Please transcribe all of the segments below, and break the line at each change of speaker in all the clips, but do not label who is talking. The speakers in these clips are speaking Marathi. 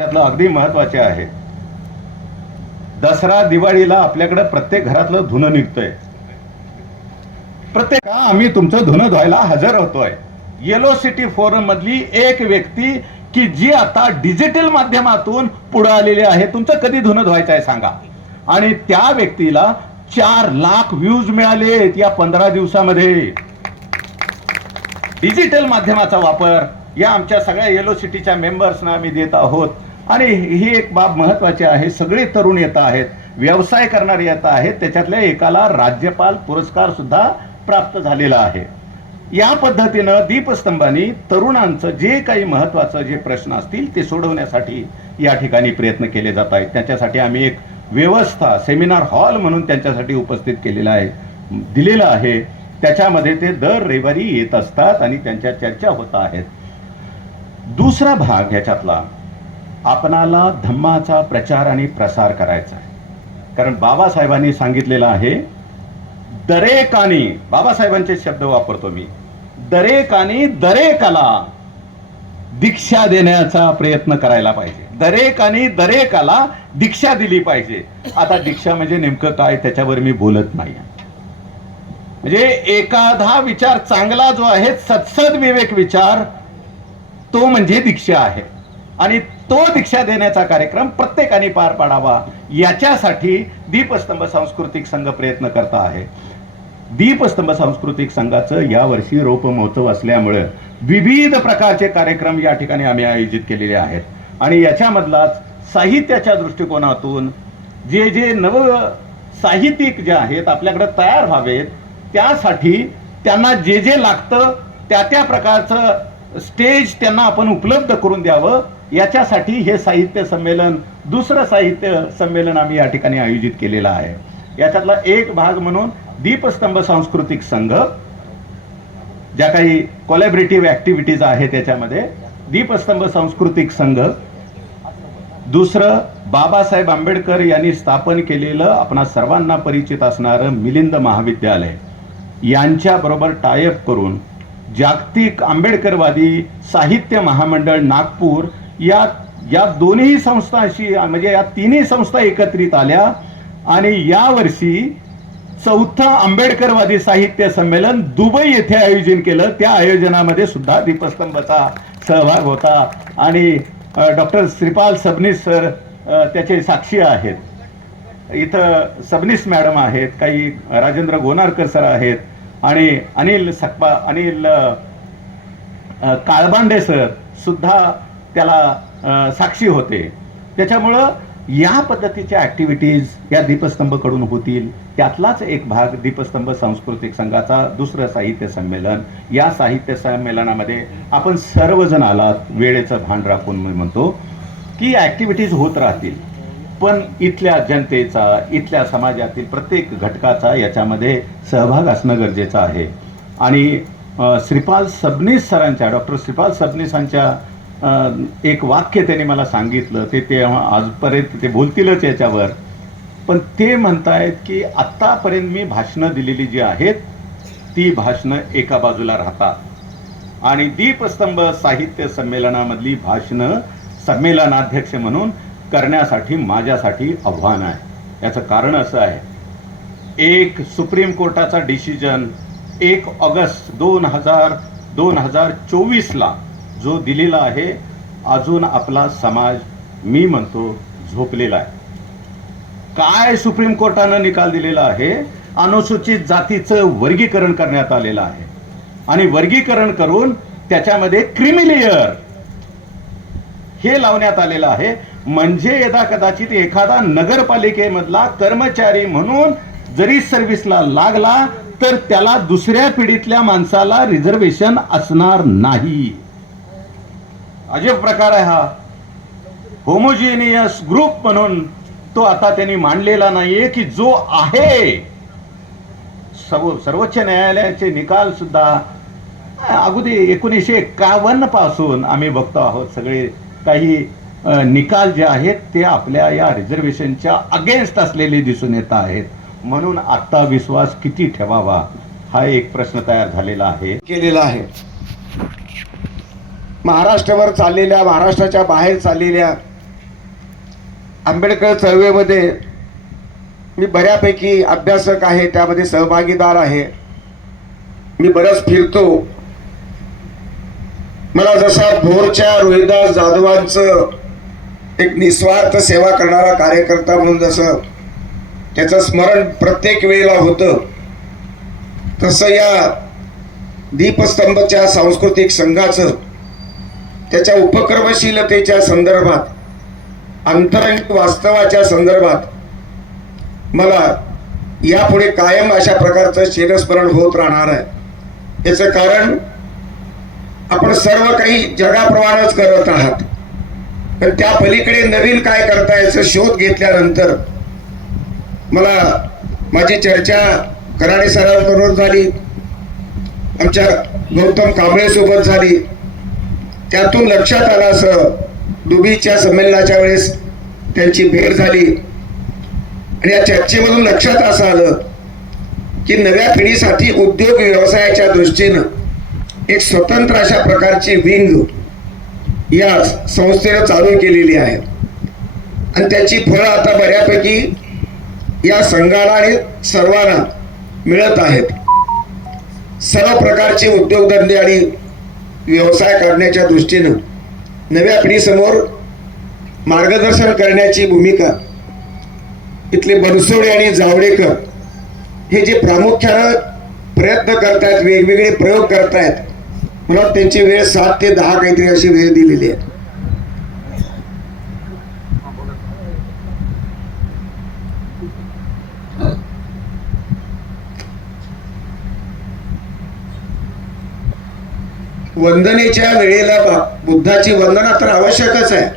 त्यातलं अगदी महत्त्वाचे आहे. दसरा दिवाळीला आपल्याकडे प्रत्येक घरातलं धुणं निघतंय. प्रत्येक आम्ही तुमचं धुणं धुवायला हजर होतोय? येलो सिटी फोरम मधली एक व्यक्ती की जी आता डिजिटल माध्यमातून पुढे आलेली आहे. तुमचं कधी धुणं धुवायचं आहे सांगा. आणि त्या व्यक्तीला चार लाख व्ह्यूज मिळालेत या पंधरा दिवसामध्ये. डिजिटल माध्यमाचा वापर. या आमच्या सगळ्या येलो सिटीच्या मेंबर्सना आम्ही देत आहोत. आणि ही एक बाब महत्वाची आहे. सगळे तरुण येत आहेत. व्यवसाय करणारे येत आहेत. त्याच्यातल्या एकाला राज्यपाल पुरस्कार सुद्धा प्राप्त झालेला आहे. या पद्धतीनं दीपस्तंभानी तरुणांचं जे काही महत्वाचं जे प्रश्न असतील ते सोडवण्यासाठी या ठिकाणी प्रयत्न केले जात आहेत. त्याच्यासाठी आम्ही एक व्यवस्था सेमिनार हॉल म्हणून त्यांच्यासाठी उपस्थित केलेला आहे दिलेलं आहे. त्याच्यामध्ये ते दर रविवारी येत असतात आणि त्यांच्या चर्चा होत आहेत. दुसरा भाग ह्याच्यातला आपणाला धम्माचा प्रचार आणि प्रसार करायचा आहे. कारण बाबासाहेबांनी सांगितलेलं आहे दरेकानी बाबासाहेबांचे शब्द वापरतो मी दरेकानी दरेकाला दीक्षा देण्याचा प्रयत्न करायला पाहिजे. दरेकानी दरेकाला दीक्षा दिली पाहिजे. आता दीक्षा म्हणजे नेमकं काय त्याच्यावर मी बोलत नाही. म्हणजे एखादा विचार चांगला जो आहे सत्सद विवेक विचार तो म्हणजे दीक्षा आहे. आणि तो दीक्षा देण्याचा कार्यक्रम प्रत्येकाने पार पाडावा याच्यासाठी दीपस्तंभ सांस्कृतिक संघ प्रयत्न करत आहे. दीपस्तंभ सांस्कृतिक संघाचं यावर्षी रोप महोत्सव असल्यामुळं विविध प्रकारचे कार्यक्रम या ठिकाणी आम्ही आयोजित केलेले आहेत. आणि याच्यामधलाच साहित्याच्या दृष्टिकोनातून जे जे नव साहित्यिक जे आहेत आपल्याकडे तयार व्हावेत त्यासाठी त्यांना जे जे लागतं त्या त्या प्रकारचं स्टेज त्यांना आपण उपलब्ध करून द्यावं याच्यासाठी हे साहित्य संमेलन दुसरं साहित्य संमेलन आम्ही या ठिकाणी आयोजित केलेलं आहे. याच्यातला एक भाग म्हणून दीपस्तंभ सांस्कृतिक संघ ज्या काही कोलॅबरेटिव्ह ऍक्टिव्हिटीज आहेत त्याच्यामध्ये दीपस्तंभ सांस्कृतिक संघ दुसरं बाबासाहेब आंबेडकर यांनी स्थापन केलेलं आपणा सर्वांना परिचित असणारं मिलिंद महाविद्यालय. यांच्याबरोबर टायअप करून जागतिक आंबेडकरवादी साहित्य महामंडळ नागपूर या या दोन्ही संस्थांशी म्हणजे या तिन्ही संस्था एकत्रित आल्या आणि यावर्षी चौथं आंबेडकरवादी साहित्य संमेलन दुबई येथे आयोजन केलं. त्या आयोजनामध्ये सुद्धा दीपस्तंभाचा सहभाग होता आणि डॉक्टर श्रीपाल सबनीस सर त्याचे साक्षी आहेत. इथं सबनीस मॅडम आहेत काही राजेंद्र गोनारकर सर आहेत आणि अनिल सकपा अनिल काळबांडे सर सुद्धा त्याला साक्षी होते. त्याच्यामुळं या पद्धतीच्या ॲक्टिव्हिटीज या दीपस्तंभकडून होतील. त्यातलाच एक भाग दीपस्तंभ सांस्कृतिक संघाचा दुसरं साहित्य संमेलन. या साहित्य संमेलनामध्ये आपण सर्वजण आलात वेळेचं भान राखून मी म्हणतो की ॲक्टिव्हिटीज होत राहतील. पण इथल्या जनतेचा इथल्या समाजातील प्रत्येक घटकाचा याच्यामध्ये सहभाग असणं गरजेचं आहे. आणि श्रीपाल सबनीस सरांच्या डॉक्टर श्रीपाल सबनीसांच्या एक वाक्य त्यांनी मला सांगितलं ते ते आजपर्यंत ते बोलतीलच याच्यावर. पण ते म्हणतायत की आत्तापर्यंत मी भाषणं दिलेली जी आहेत ती भाषणं एका बाजूला राहतात. आणि दीपस्तंभ साहित्य संमेलनामधली भाषणं संमेलनाध्यक्ष म्हणून करण्यासाठी माझ्यासाठी आव्हान आहे. याचं कारण असं आहे. एक सुप्रीम कोर्टाचा डिसिजन एक ऑगस्ट दोन हजार दोन हजार चोवीसला जो दिलेला आहे अजून आपला समाज मी म्हणतो झोपलेला आहे. काय सुप्रीम कोर्टानं निकाल दिलेला आहे? अनुसूचित जातीचं वर्गीकरण करण्यात आलेलं आहे. आणि वर्गीकरण करून त्याच्यामध्ये क्रिमिलेयर हे लावण्यात आलेलं आहे. म्हणजे यदा कदाचित एखादा नगरपालिकेमधला कर्मचारी म्हणून जरी सर्व्हिसला लागला तर त्याला दुसऱ्या पिढीतल्या माणसाला रिझर्वेशन असणार नाही. अजब प्रकार आहे हा. होमोजिनियस ग्रुप म्हणून तो आता त्यांनी मांडलेला नाहीये की जो आहे. सर्व सर्वोच्च न्यायालयाचे निकाल सुद्धा अगदी एकोणीसशे एकावन्नपासून आम्ही बघतो आहोत. सगळे काही निकाल जे आहेत ते आपल्या या रिझर्वेशनच्या अगेन्स्ट असलेले दिसून येत आहेत. म्हणून आत्ता विश्वास किती ठेवावा हा एक प्रश्न तयार झालेला आहे.
केलेला आहे. महाराष्ट्रावर चाललेल्या महाराष्ट्राच्या बाहेर चाललेल्या आंबेडकर चळवळीमध्ये मी बऱ्यापैकी अभ्यासक आहे त्यामध्ये सहभागीदार आहे. मी बरंच फिरतो. मला जसा भोरच्या रोहिदास जाधवांचं एक निस्वार्थ सेवा करणारा कार्यकर्ता म्हणून जसं त्याचं स्मरण प्रत्येक वेळेला होतं तसं या दीपस्तंभच्या सांस्कृतिक संघाचं त्याच्या उपक्रमशीलतेच्या संदर्भात अंतरंग वास्तवाच्या संदर्भात मला यापुढे कायम अशा प्रकारचं शिरस्मरण होत राहणार आहे. याचं कारण आपण सर्व काही जगाप्रमाणेच करत आहात. पण त्या पलीकडे नवीन काय करता याचा शोध घेतल्यानंतर मला माझी चर्चा कराडे सरांबरोबर झाली. आमच्या गौतम कांबळेसोबत झाली. त्यातून लक्षात आलं असं. दुबीच्या संमेलनाच्या वेळेस त्यांची भेट झाली. आणि या चर्चेमधून लक्षात असं आलं की नव्या पिढीसाठी उद्योग व्यवसायाच्या दृष्टीनं एक स्वतंत्र अशा प्रकारची विंग या संस्थेनं चालू केलेली आहे. आणि त्याची फळं आता बऱ्यापैकी या संघाला आणि सर्वांना मिळत आहेत. सर्व प्रकारचे उद्योगधंदे आणि व्यवसाय करण्याच्या दृष्टीनं नव्या पिढीसमोर मार्गदर्शन करण्याची भूमिका इथले बनसोडे आणि जावडेकर हे जे प्रामुख्यानं प्रयत्न करतायत वेगवेगळे प्रयोग करतायत मला त्यांची वेळ सात ते दहा काहीतरी अशी वेळ दिलेली आहे. वंदनेच्या वेळेला बा- बुद्धाची वंदना तर आवश्यकच आहे.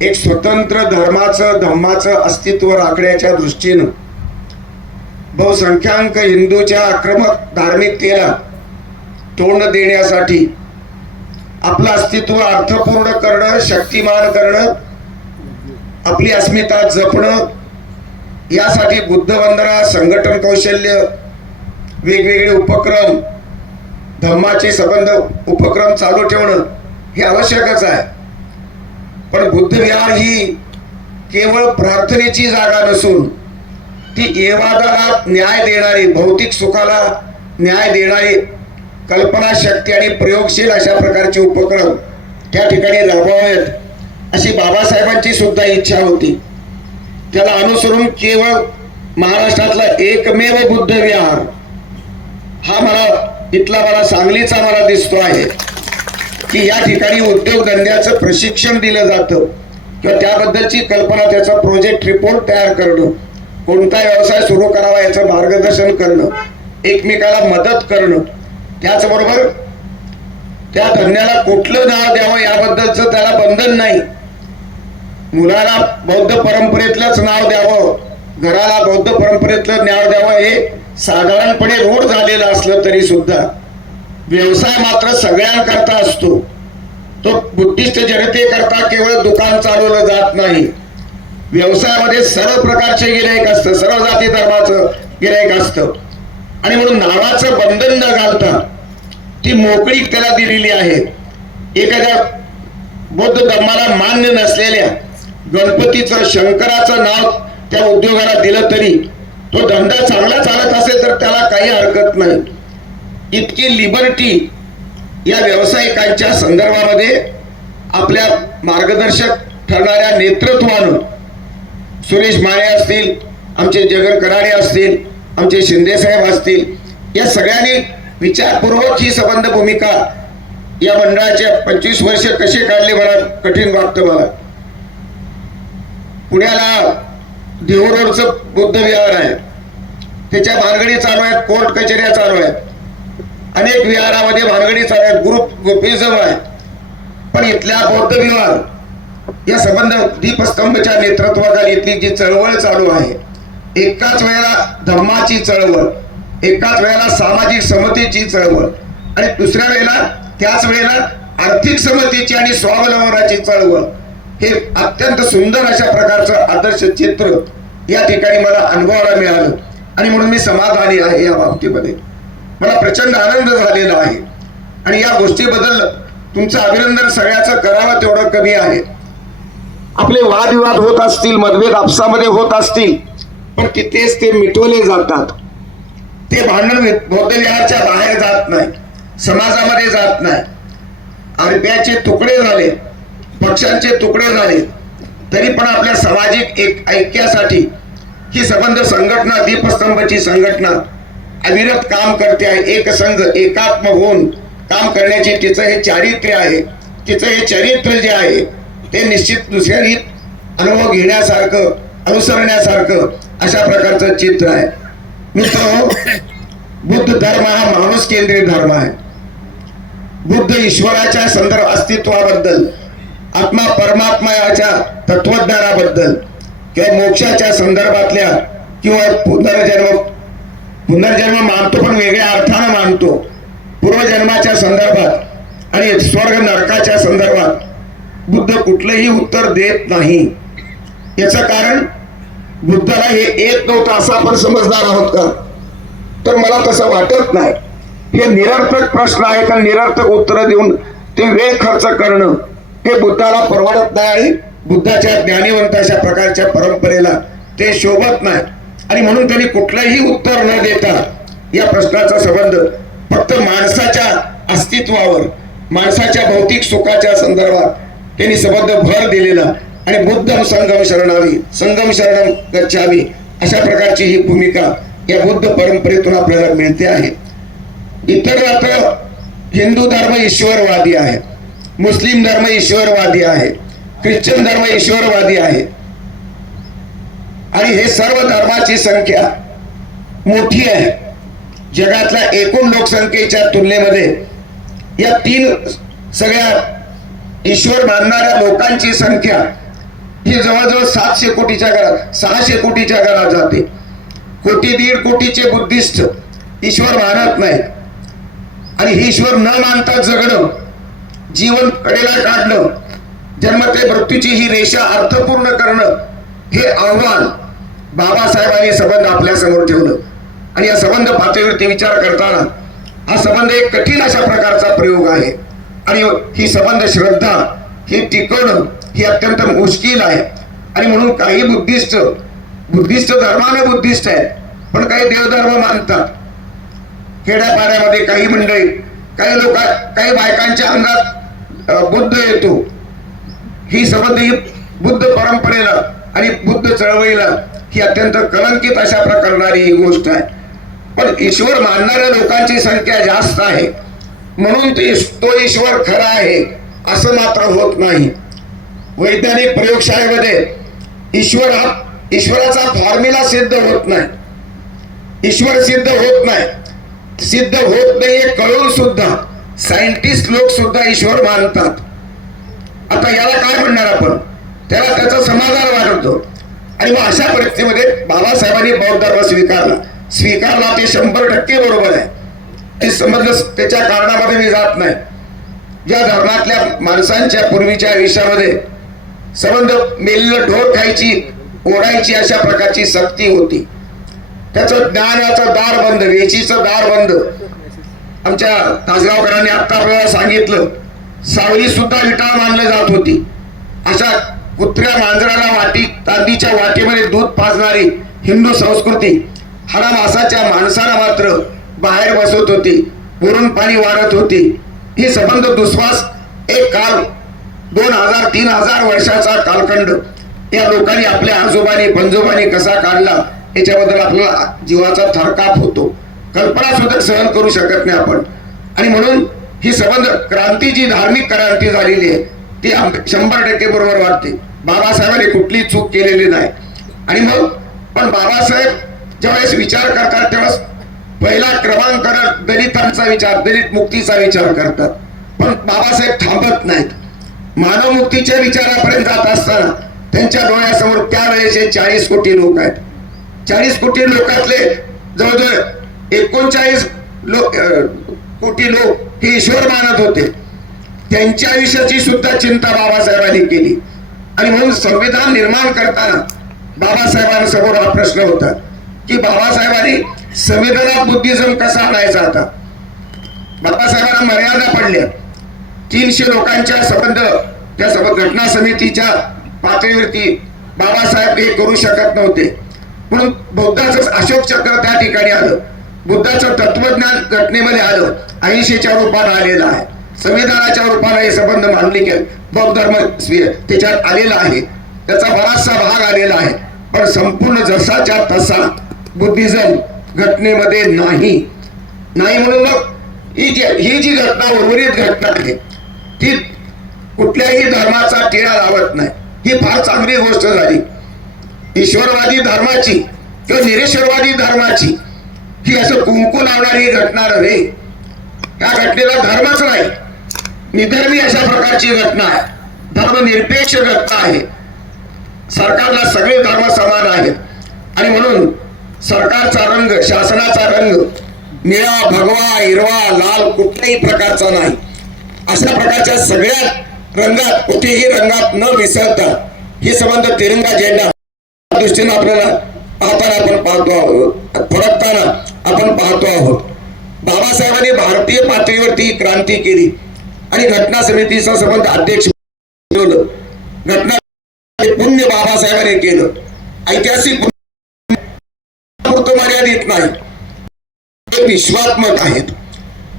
एक स्वतंत्र धर्माचं धम्माचं अस्तित्व राखण्याच्या दृष्टीनं बहुसंख्याक हिंदूच्या आक्रमक धार्मिकतेला तोंड देण्यासाठी आपलं अस्तित्व अर्थपूर्ण करणं शक्तिमान करणं आपली अस्मिता जपणं यासाठी बुद्ध वंदना संघटन कौशल्य वेगवेगळे उपक्रम धम्माची संबंध उपक्रम चालू ठेवणं हे आवश्यकच आहे. पण बुद्धविहार ही केवळ प्रार्थनेची जागा नसून ती येवादाला न्याय देणारी भौतिक सुखाला न्याय देणारी कल्पनाशक्ती आणि प्रयोगशील अशा प्रकारचे उपक्रम त्या ठिकाणी राबवावेत अशी बाबासाहेबांची सुद्धा इच्छा होती. त्याला अनुसरून केवळ महाराष्ट्रातला एकमेव बुद्ध विहार हा मला इथला मला सांगलीचा मला दिसतो आहे की या ठिकाणी उद्योगधंद्याचं प्रशिक्षण दिलं जातं. किंवा त्याबद्दलची कल्पना त्याचा प्रोजेक्ट रिपोर्ट तयार करणं कोणता व्यवसाय सुरू करावा याचं मार्गदर्शन करणं एकमेकाला मदत करणं त्याचबरोबर त्या धंद्याला कुठलं नाव द्यावं याबद्दलचं त्याला बंधन नाही. मुलाला बौद्ध परंपरेतलंच नाव द्यावं घराला बौद्ध परंपरेतलं नाव द्यावं हे साधारणपणे रोड झालेलं असलं तरी सुद्धा व्यवसाय मात्र सगळ्यांकरता असतो. तो बुद्धिस्ट जनतेकरता केवळ दुकान चालवलं जात नाही. व्यवसायामध्ये सर्व प्रकारचे गिरायक असतं सर्व जाती धर्माचं गिरायक असतं. आणि म्हणून नावाचं बंधन न घालता ती मोकळीक त्याला दिलेली आहे. एखाद्या बौद्ध धर्माला मान्य नसलेल्या गणपतीचं शंकराचं नाव त्या उद्योगाला दिलं तरी तो धंदा चांगला चालत असेल तर त्याला काही हरकत नाही. इतकी लिबर्टी या व्यावसायिकांच्या संदर्भामध्ये आपल्या मार्गदर्शक ठरणाऱ्या नेतृत्वानं सुरेश माने असतील आमचे जगर कराडे असतील आमचे शिंदेसाहेब असतील या सगळ्यांनी विचारपूर्वक ही संबंध भूमिका या मंडळाचे पंचवीस वर्ष कसे काढले मला कठीण वाटतं मला. पुण्याला देहू बुद्ध विहार आहे. त्याच्या भानगडी चालू आहेत कोर्ट कचेऱ्या चालू आहेत. अनेक विहारामध्ये भानगडी चालू आहेत ग्रुप ग्रुपिझम आहे. पण इथल्या बौद्ध विहार या संबंध दीपस्तंभच्या नेतृत्वाखाली इथली जी चळवळ चालू आहे एकाच वेळेला धर्माची चळवळ एकाच वेळेला सामाजिक समतेची चळवळ आणि दुसऱ्या वेळेला त्याच वेळेला आर्थिक समतेची आणि स्वावलंबनाची चळवळ. हे अत्यंत सुंदर अशा प्रकारचं आदर्श चित्र या ठिकाणी मला अनुभवायला मिळालं. आणि म्हणून मी समाधानी आहे या बाबतीमध्ये. मला प्रचंड आनंद झालेला आहे. आणि या गोष्टीबद्दल तुमचं अभिनंदन सगळ्याचं करावं तेवढं कमी आहे. आपले वादविवाद होत असतील मतभेद आपसामध्ये होत असतील पण तिथेच ते मिटवले जातात. ते भांडण बौद्धविहारच्या बाहेर जात नाही. समाजामध्ये जात नाही. अरब्याचे तुकडे झाले. पक्षांचे तुकडे झाले तरी पण आपल्या सामाजिक एक ऐक्यासाठी ही संबंध संघटना दीपस्तंभची संघटना अविरत काम करते आहे. एक संघ एकात्म होऊन काम करण्याचे तिचं हे चारित्र्य आहे. तिचं हे चरित्र जे आहे ते निश्चित दुसऱ्यांनी अनुभव घेण्यासारखं अनुसरण्यासारखं अशा प्रकारचं चित्र आहे. मित्र बुद्ध धर्म हा माणूस केंद्रित धर्म आहे. बुद्ध ईश्वराच्या संदर्भ अस्तित्वाबद्दल आत्मा परमात्मयाच्या तत्वज्ञानाबद्दल किंवा मोक्षाच्या संदर्भातल्या किंवा पुनर्जन्म पुनर्जन्म मानतो पण वेगळ्या अर्थानं मानतो. पूर्वजन्माच्या संदर्भात आणि स्वर्ग नरकाच्या संदर्भात बुद्ध कुठलंही उत्तर देत नाही. याचं कारण बुद्धाला हे येत नव्हतं असं आपण समजणार आहोत का? तर मला तसं वाटत नाही. हे निरर्थक प्रश्न आहे का निरर्थक उत्तर देऊन ते वेळ खर्च करणं हे बुद्धाला परवडत नाही आणि बुद्धाच्या ज्ञानीवंताच्या प्रकारच्या परंपरेला ते शोभत नाही. आणि म्हणून त्यांनी कुठलंही उत्तर न देता या प्रश्नाचा संबंध फक्त माणसाच्या अस्तित्वावर माणसाच्या भौतिक सुखाच्या संदर्भात त्यांनी संबंध भर दिलेला आणि बुद्धम संगम शरणावी संगम शरण गच्छावी अशा प्रकारची ही भूमिका या बुद्ध परंपरेतून आपल्याला मिळते आहे. इतर हिंदू धर्म ईश्वरवादी आहे. मुस्लिम धर्म ईश्वरवादी आहे ख्रिश्चन धर्म ईश्वरवादी आहे. आणि हे सर्व धर्माची संख्या मोठी आहे. जगातल्या एकूण लोकसंख्येच्या तुलनेमध्ये या तीन सगळ्या ईश्वर मानणाऱ्या लोकांची संख्या ही जवळजवळ सातशे कोटीच्या घरात सहाशे कोटीच्या घरात जाते. कोटी दीड कोटीचे बुद्धिस्ट ईश्वर मानत नाहीत. आणि हे ईश्वर न मानता जगणं जीवन कडेला काढणं जन्मते मृत्यूची ही रेषा अर्थपूर्ण करणं हे आव्हान बाबासाहेबांनी संबंध आपल्यासमोर ठेवलं. आणि या संबंध पातळीवरती विचार करताना हा संबंध एक कठीण अशा प्रकारचा प्रयोग आहे. आणि ही संबंध श्रद्धा हे टिकवणं ही अत्यंत मुश्किल आहे. आणि म्हणून काही बुद्धिस्ट बुद्धिस्ट धर्माने बुद्धिस्ट आहेत पण काही देवधर्म मानतात. खेड्यापाड्यामध्ये काही मंडळी काही लोक काही बायकांच्या अंगात बुद्ध येतो. ही संबंध ही बुद्ध परंपरेला आणि बुद्ध चळवळीला ही अत्यंत कलंकित अशा प्रकारणारी ही गोष्ट आहे. पण ईश्वर मानणाऱ्या लोकांची संख्या जास्त आहे. म्हणून ते तो ईश्वर खरा आहे असं मात्र होत नाही. वैज्ञानिक प्रयोगशाळेमध्ये ईश्वर हा ईश्वराचा फॉर्म्युला सिद्ध होत नाही. ईश्वर सिद्ध होत नाही. सिद्ध होत नाही हे कळून सुद्धा. सायंटिस्ट लोक सुद्धा ईश्वर मानतात. आता याला काय म्हणणार आपण? त्याला त्याचा समाधान वाटतो. आणि मग अशा परिस्थितीमध्ये बाबासाहेबांनी बौद्ध धर्म स्वीकारला. स्वीकारला ते शंभर टक्के बरोबर आहे. ते समजलं त्याच्या कारणामध्ये मी जात नाही. ज्या धर्मातल्या माणसांच्या पूर्वीच्या आयुष्यामध्ये संबंध मेलेलं ढोर खायची ओढायची अशा प्रकारची सक्ती होती. त्याचं ज्ञानाचं दार बंद वेचीचं दार बंद आमच्या तासगावकरांनी आत्ता आपल्याला सांगितलं सावली सुद्धा विटा मानलं जात होती. अशा कुत्र्या मांजराला वाटी तांदीच्या वाटीमध्ये दूध पाजणारी हिंदू संस्कृती हाडा मासाच्या माणसाला मात्र बाहेर बसवत होती पुरून पाणी वाढत होती. ही संबंध दुस्वास एक काल दोन हजार तीन हजार वर्षाचा कालखंड. या लोकांनी आपल्या आजोबानी पंजोबानी कसा काढला याच्याबद्दल आपला जीवाचा थरकाप होतो. कल्पना सुद्धा सहन करू शकत नाही आपण. आणि म्हणून ही संबंध क्रांती जी धार्मिक क्रांती झालेली आहे ती आम- शंभर टक्के बरोबर वाटते बाबासाहेबांनी कुठली चूक केलेली नाही. आणि मग पण बाबासाहेब ज्यावेळेस विचार करतात त्यावेळेस पहिला क्रमांक दलितांचा विचार दलित मुक्तीचा विचार करतात. पण बाबासाहेब थांबत नाहीत. मानव मुक्तीच्या विचारापर्यंत जात असताना त्यांच्या डोळ्यासमोर त्या वेळेचे चाळीस कोटी लोक आहेत. चाळीस कोटी लोकातले जवळजवळ एकोणचाळीस लोक कोटी लोक हे ईश्वर मानत होते. त्यांच्या आयुष्याची सुद्धा चिंता बाबासाहेबांनी केली. आणि म्हणून संविधान निर्माण करताना बाबासाहेबांसमोर हा प्रश्न होता की बाबासाहेबांनी संविधानात बुद्धिझम कसा आणायचा आता? बाबासाहेबांना मर्यादा पडल्या. तीनशे लोकांच्या संबंध त्या संबंध घटना समितीच्या पातळीवरती बाबासाहेब हे करू शकत नव्हते. म्हणून बौद्धाचं अशोक चक्र त्या ठिकाणी आलं. बुद्धाचं तत्वज्ञान घटनेमध्ये आलं. अहिंसेच्या रूपात आलेलं आहे. संविधानाच्या रूपाला हे संबंध मानले गेले. बौद्ध धर्म त्याच्यात आलेला आहे. त्याचा बराचसा भाग आलेला आहे. पण संपूर्ण जसाच्या तसा बुद्धिझम घटनेमध्ये नाही. नाही म्हणून मग ही जी ही जी घटना उर्वरित घटना आहे ती कुठल्याही धर्माचा टिळा लावत नाही. ही फार चांगली गोष्ट झाली. ईश्वरवादी धर्माची किंवा निरेश्वरवादी धर्माची ही असं कुंकू लावणारी घटना नव्हे. या घटनेला धर्मच नाही. निधर्मी अशा प्रकारची घटना आहे. धर्मनिरपेक्ष घटना आहे. सरकारला सगळे धर्म समान आहेत. आणि म्हणून सरकारचा रंग शासनाचा रंग निळा भगवा हिरवा लाल कुठल्याही प्रकारचा नाही. अशा प्रकारच्या सगळ्या रंगात कुठेही रंगात न मिसळता हे संबंध तिरंगा झेंडा दृष्टीने दृष्टीनं आपल्याला पाहताना आपण पाहतो फरकताना आपण पाहतो आहोत. बाबासाहेबांनी भारतीय पातळीवरती क्रांती केली. आणि घटना समितीचा संबंध अध्यक्ष घटना पुण्य बाबासाहेबांनी केलं. ऐतिहासिक मर्यादित नाही. ते विश्वात्मक आहेत.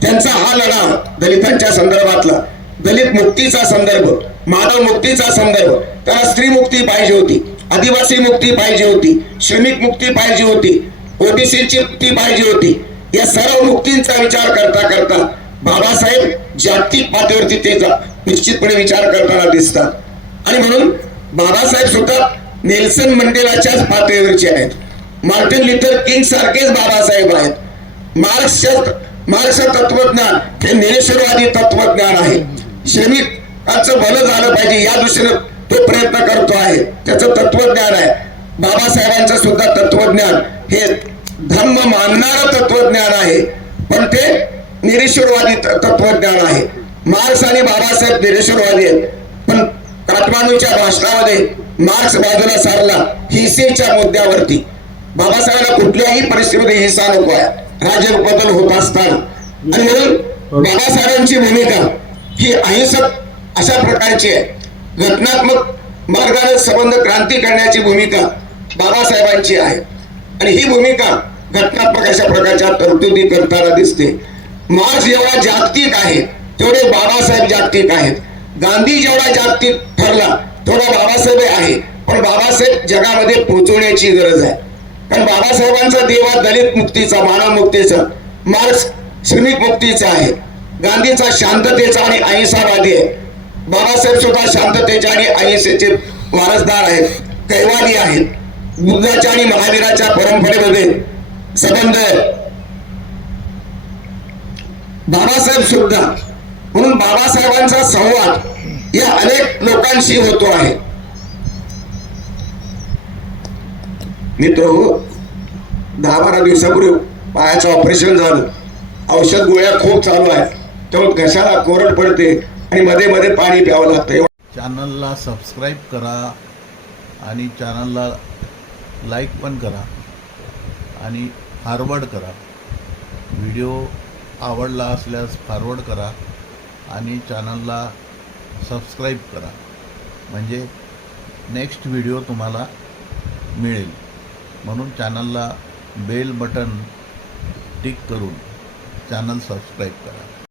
त्यांचा हा लढा दलितांच्या संदर्भातला दलित मुक्तीचा संदर्भ मानव मुक्तीचा संदर्भ त्याला स्त्री मुक्ती पाहिजे होती आदिवासी मुक्ती पाहिजे होती श्रमिक मुक्ती पाहिजे होती ओबीसीची मुक्ती पाहिजे होती. या सर्व मुक्तींचा विचार करता करता बाबासाहेब जागतिक पातळीवरती ते निश्चितपणे विचार करताना दिसतात. आणि म्हणून बाबासाहेब सुद्धा नेल्सन मंडेलाच्याच पातळीवरचे आहेत. मार्टिन लिथर किंग सारखेच बाबासाहेब आहेत. मार्क्सच्या मार्क्स तत्वज्ञान हे निरेश्वरवादी तत्वज्ञान आहे. श्रमिकाचं भलं झालं पाहिजे या दृष्टीनं तो प्रयत्न करतो आहे. त्याचं तत्वज्ञान आहे. बाबासाहेबांचं सुद्धा तत्वज्ञान हे धर्म मानणारं तत्वज्ञान आहे. पण ते निरीश्वरवादी तत्वज्ञान आहे. मार्क्स आणि बाबासाहेब निरेश्वरवादी आहेत. पण काठमांडूच्या भाषणामध्ये मार्क्स बाजूला सारला हिंसेच्या मुद्द्यावरती. बाबासाहेबांना कुठल्याही परिस्थितीमध्ये हिंसा नको आहे. राज्य बदल होत असताना. आणि म्हणून बाबासाहेबांची भूमिका ही अहिंसक अशा प्रकारची आहे. घटनात्मक मार्गाने संबंध क्रांती करण्याची भूमिका बाबासाहेबांची आहे. आणि ही भूमिका घटनात्मक अशा प्रकारच्या तरतुदी करताना दिसते. मार्क्स जेवढा जागतिक आहे तेवढे बाबासाहेब जागतिक आहेत. गांधी जेवढा जागतिक ठरला तेवढा बाबासाहेब आहे. पण बाबासाहेब जगामध्ये पोहोचवण्याची गरज आहे. कारण बाबासाहेबांचा देवा दलित मुक्तीचा मानव मुक्तीचा मार्क्स श्रमिक मुक्तीचा आहे. गांधीचा शांततेचा आणि अहिंसावादी आहे. बाबासाहेब सुद्धा शांततेच्या आणि अहिंसेचे वारसदार आहेत कैवादी आहेत. बुद्धाच्या आणि महावीराच्या परंपरेमध्ये संबंध आहे. बाबासाहेब सुद्धा म्हणून बाबासाहेबांचा संवाद या अनेक लोकांशी होतो आहे. मित्र हो दहा बारा दिवसापूर्वी पायाचं ऑपरेशन झालं. औषध गोळ्या खूप चालू आहे त्यामुळे घशाला कोरड पडते आणि मध्ये मध्ये पाणी प्यावं लागतं.
चॅनलला सबस्क्राईब करा आणि चॅनलला लाईक पण करा आणि फॉरवर्ड करा. व्हिडिओ आवडला असल्यास फॉरवर्ड करा आणि चॅनलला सबस्क्राईब करा. म्हणजे नेक्स्ट व्हिडिओ तुम्हाला मिळेल. म्हणून चॅनलला बेल बटन टिक करून चॅनल सबस्क्राईब करा.